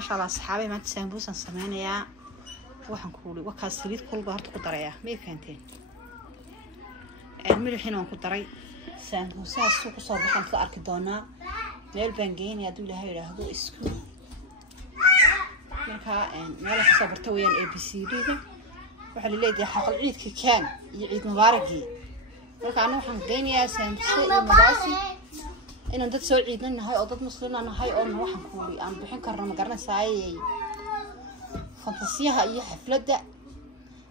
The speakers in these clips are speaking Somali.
ما شاء الله أصحابي ما تسامبوسا سمينيا waxaan ku wuli waxa saliid kulba horta ku daraya ma fahanteen milixina aan ku daray sambuusa suuq soo baxan ka arki doonaa meel baan geeyay haduu ilaahay yiraahdo isku marka meel ka soo barta weeyaan ABCD-ga waxa la leeyahay xaqal ciidka kaan iyo ciid mubaaragi marka anu waxaan geynayaa sambuusa iyo magaasi inaan dad soo ciidanahay oo dad muslimiin nahay oo waxaan ku wuli aan bixin karno ma garanaysaay فانتسيها أي حفلة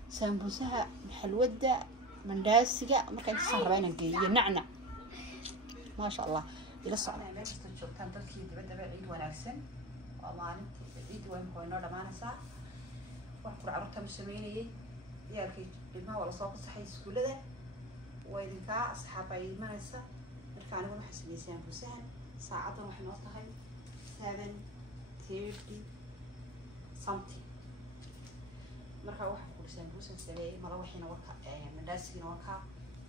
سامبوسها حلوة منداسية ما كانت صار بينك دي ينعنع ما شاء الله إلى الصعب. أنا بس تشوف تنتظر بدأ عيد وناسن وأمانة عيد وين خوينا لما نسا وحفر عرضها مسميني يا أخي لما ولا صوت صحي سكول ده وإذا كا أصحاب عيد ما نسا ركعنا ونحسب سامبوسها ساعة ونحن نطهي 7:30 something. marka wax ku sambuusan sameeyay malawaxina waka mandaasigina waka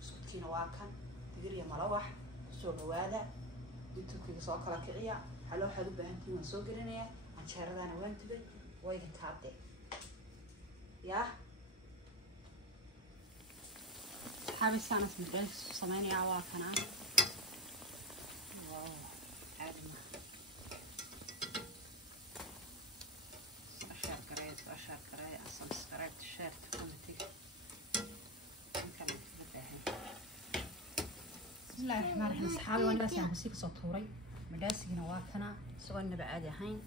sudkiina waa kan digriya malawax soo dhawaada intuukiga soo kala kiciya halo waxa u baahan tahay soo gelinaya anjeeradana waan tibay way ka taabtay ya xabisan asmidaan sameynaya waa kana بسم الله الرحمن الرحيم صحابي وانا بس مسيك صوتوري مداسينا واكنا سواء نبع عادي هين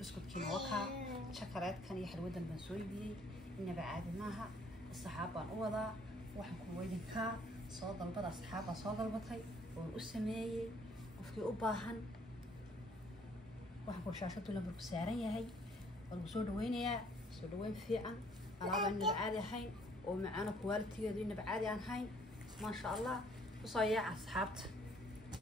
بسكوت كينا وكا شكرات كان يحلو ودن بنسوي بي النبع عادي معها الصحابة أوضا وحكو ويدن كا صوت البضع الصحابة صوت البطي والأسمي وفكي أباهن وحكو شاشته لما بسعرين هاي والوصول وينيا وصول وين فيعا ألعاب النبع عادي هين ومعانا كواليتي دي النبع عادي هين ما شاء الله وصايع أصحابته